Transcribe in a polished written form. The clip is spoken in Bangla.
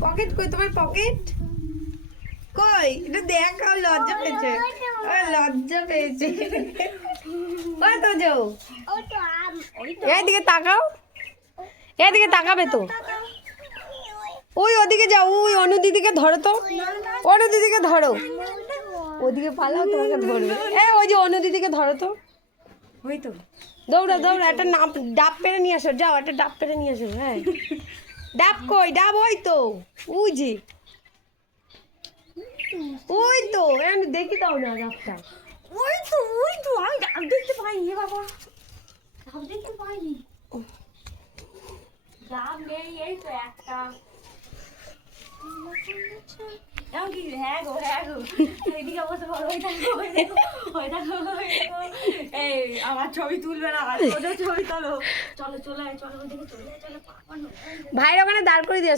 পকেট কই তোমার পকেট কই এটা দেখাও লজ্জা পেয়েছে লজ্জা পেয়েছে ওই তো যাও এইদিকে তাকাও এদিকে তাকাবে তো ওই ওদিকে যাও ওই অনু দিদিকে ধরো তো অনু দিদিকে ধরো ওদিকে পালাও তোমাকে ধরবে ওই যে অনু দিদিকে ধরো তো ওই তো দৌড়া দৌড়া একটা ডাব পেরে নিয়ে আসো যাও একটা ডাব পেরে নিয়ে আসো হ্যাঁ ডাব কই ডাব ওই তো ওই যে ওই তো আমি দেখি দাও না ডাবটা ওই তো আমি ডাব দেখতে পাইনি বাবা ডাব দেখতে পাইনি ডাব নেই এই তো একটা কি হ্যাঁ গো এদিকে বসে বড় ওই দেখো এই আমার ছবি তুলবে না ওদের ছবি তোলো চলো চলো চলো ওইদিকে চলে চলো ভাইয়ের ওখানে দাঁড় করে দিয়ে